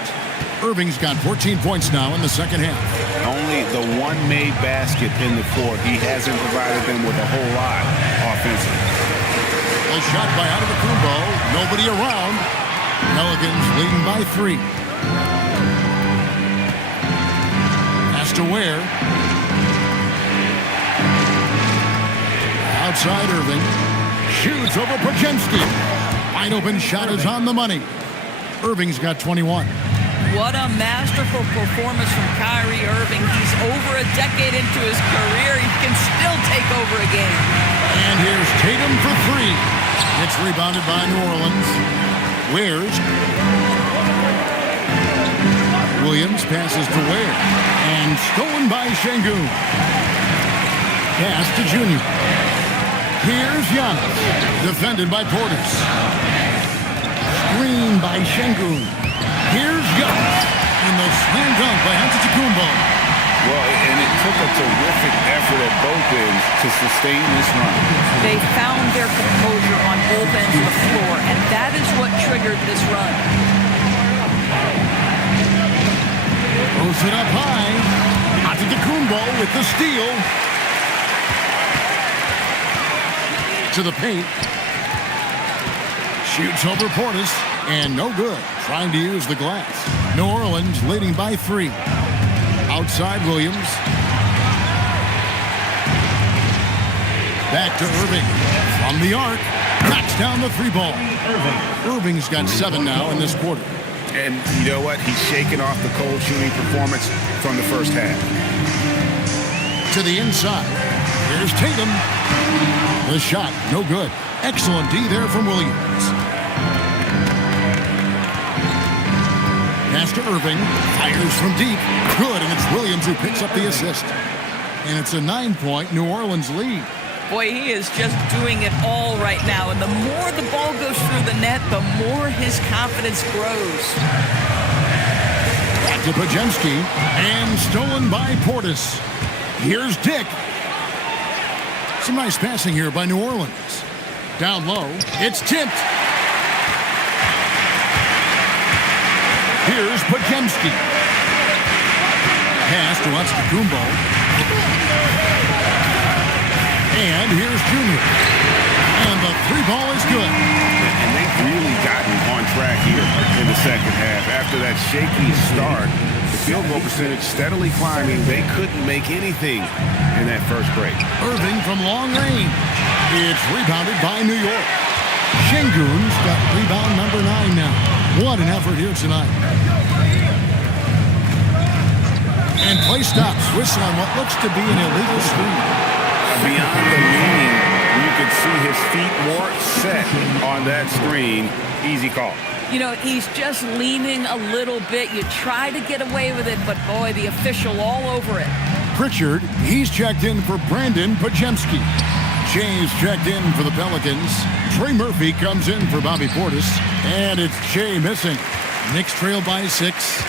Irving's got 14 points now in the second half. Only the one made basket in the fourth. He hasn't provided them with a whole lot offensively. A shot by Antetokounmpo. Nobody around. Pelicans leading by 3. Pass to Ware. Outside Irving. Shoots over Podziemski. Wide open shot is on the money. Irving's got 21. What a masterful performance from Kyrie Irving. He's over a decade into his career. He can still take over a game. And here's Tatum for 3. It's rebounded by New Orleans. Ware's. Williams passes to Ware. And stolen by Şengün. Pass to Junior. Here's Giannis. Defended by Portis. Screen by Şengün. Here's Giannis. And the slam dunk by Antetokounmpo. Well, and it took a terrific effort at both ends to sustain this run. They found their composure on both ends of the floor, and that is what triggered this run. Throws it up high. Antetokounmpo with the steal. To the paint. Shoots over Portis. And no good. Trying to use the glass. New Orleans leading by 3. Outside Williams. Back to Irving. From the arc. Knocks down the 3 ball. Irving's got 7 now in this quarter. And you know what? He's shaking off the cold shooting performance from the first half. To the inside. Here's Tatum. The shot, no good. Excellent D there from Williams. Pass to Irving. Fires from deep. Good, and it's Williams who picks up the assist. And it's a 9-point New Orleans lead. Boy, he is just doing it all right now. And the more the ball goes through the net, the more his confidence grows. Back to Podziemski. And stolen by Portis. Here's Dick. Some nice passing here by New Orleans. Down low. It's tipped. Here's Podziemski. Pass to Antetokounmpo. And here's Junior. And the 3 ball is good. And they've really gotten on track here in the second half. After that shaky start, the field goal percentage steadily climbing. They couldn't make anything in that first break. Irving from long range. It's rebounded by New York. Şengün's got rebound number 9 now. What an effort here tonight. And play stops. Whistle on what looks to be an illegal screen. Beyond the leaning, you could see his feet more set on that screen. Easy call. You know, he's just leaning a little bit. You try to get away with it, but boy, the official all over it. Pritchard, he's checked in for Brandon Podziemski. Shay's checked in for the Pelicans. Trey Murphy comes in for Bobby Portis. And it's Shea missing. Knicks trail by 6.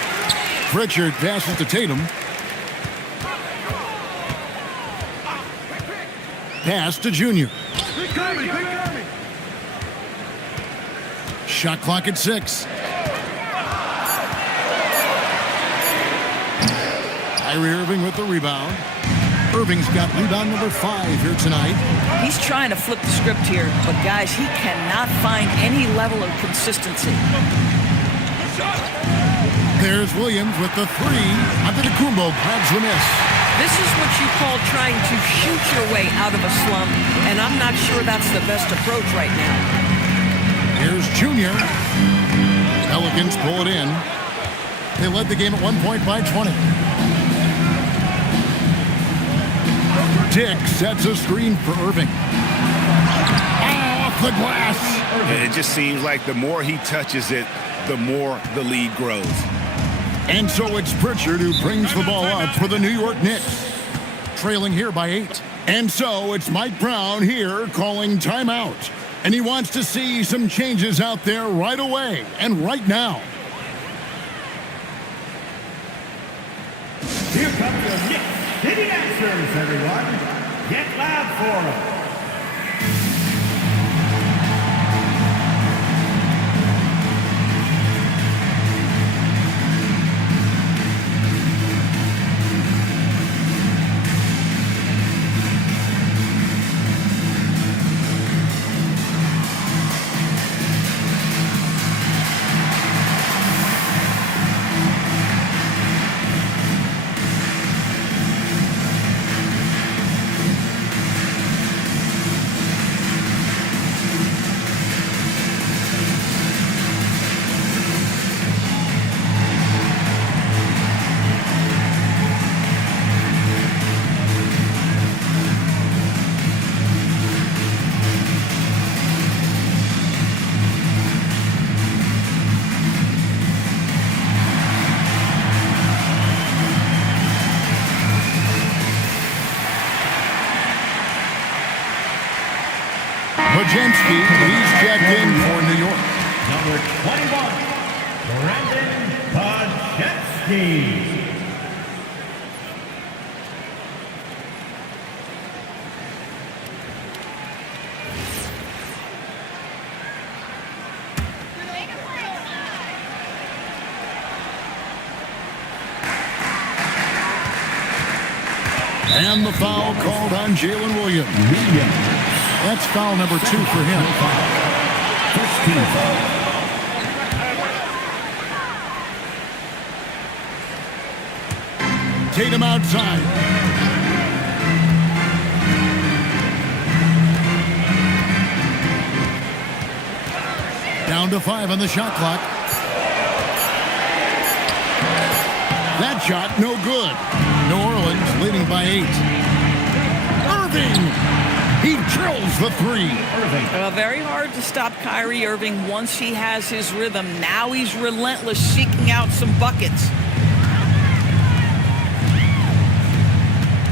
Pritchard passes to Tatum. Pass to Junior. Shot clock at 6. Kyrie Irving with the rebound. Irving's got rebound number 5 here tonight. He's trying to flip the script here, but guys, he cannot find any level of consistency. There's Williams with the 3. Antetokounmpo grabs the miss. This is what you call trying to shoot your way out of a slump, and I'm not sure that's the best approach right now. Here's Junior. Pelicans pull it in. They led the game at 1 point by 20. Dick sets a screen for Irving. Off the glass. It just seems like the more he touches it, the more the lead grows. And so it's Pritchard who brings the ball up for the New York Knicks. Trailing here by 8. And so it's Mike Brown here calling timeout. And he wants to see some changes out there right away and right now. Here comes the Knicks City Answers, everyone. Get loud for them. Pajemski, he's checked in for New York. Number 21, Brandon Pajemski. And the foul called on Jalen Williams. That's foul number 2 for him. First team foul. Tatum outside. Down to 5 on the shot clock. That shot no good. New Orleans leading by 8. Irving! He drills the 3. Very hard to stop Kyrie Irving once he has his rhythm. Now he's relentless, seeking out some buckets.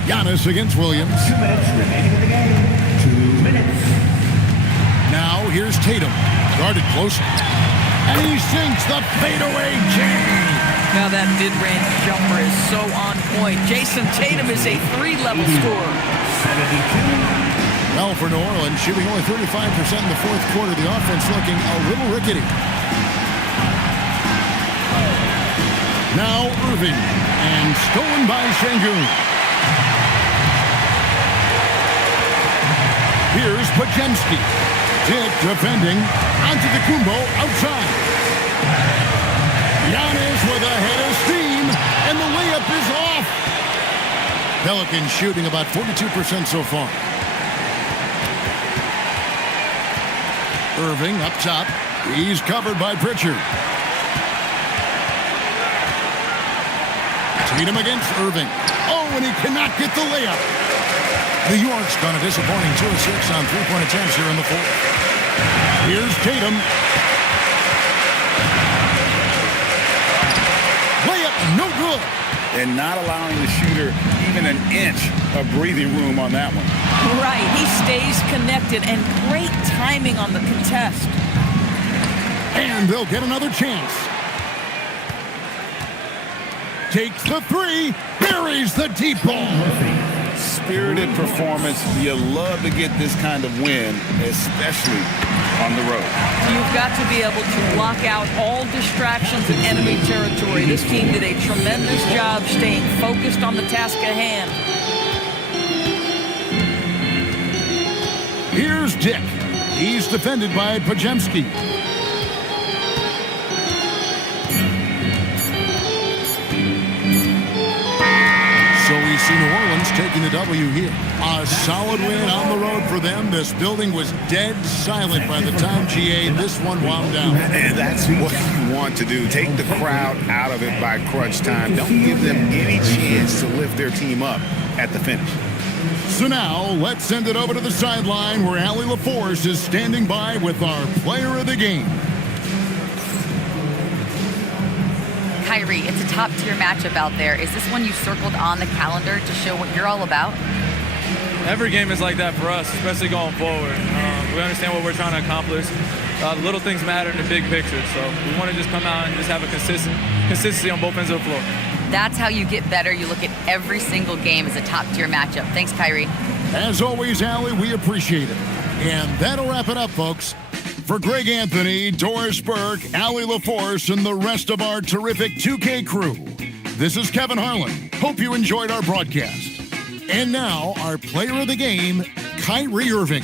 Giannis against Williams. 2 minutes remaining in the game. 2 minutes. Now here's Tatum. Guarded close. And he sinks the fadeaway jam. Now that mid-range jumper is so on point. Jason Tatum is a 3-level scorer. 72. Well, for New Orleans, shooting only 35% in the fourth quarter. The offense looking a little rickety. Now Irving. And stolen by Şengün. Here's Pajemski. Dick defending. Antetokounmpo outside. Giannis with a head of steam. And the layup is off. Pelicans shooting about 42% so far. Irving up top. He's covered by Pritchard. Tatum against Irving. Oh, and he cannot get the layup. New York's gone a disappointing 2 of 6 on three-point attempts here in the fourth. Here's Tatum. Layup, no good. And not allowing the shooter even an inch of breathing room on that one. Right, he stays connected, and great timing on the contest. And they'll get another chance. Takes the 3, buries the deep ball. spirited performance. You love to get this kind of win, especially on the road. You've got to be able to block out all distractions in enemy territory. This team did a tremendous job staying focused on the task at hand. Here's Dick. He's defended by Pajemski. So we see New Orleans taking the W here. A solid win on the road for them. This building was dead silent by the time GA this one wound down. And that's what you want to do. Take the crowd out of it by crunch time. Don't give them any chance to lift their team up at the finish. So now, let's send it over to the sideline where Allie LaForce is standing by with our player of the game. Kyrie, it's a top-tier matchup out there. Is this one you circled on the calendar to show what you're all about? Every game is like that for us, especially going forward. We understand what we're trying to accomplish. The little things matter in the big picture, so we want to just come out and just have a consistency on both ends of the floor. That's how you get better. You look at every single game as a top-tier matchup. Thanks, Kyrie. As always, Allie, we appreciate it. And that'll wrap it up, folks. For Greg Anthony, Doris Burke, Allie LaForce, and the rest of our terrific 2K crew, this is Kevin Harlan. Hope you enjoyed our broadcast. And now, our player of the game, Kyrie Irving.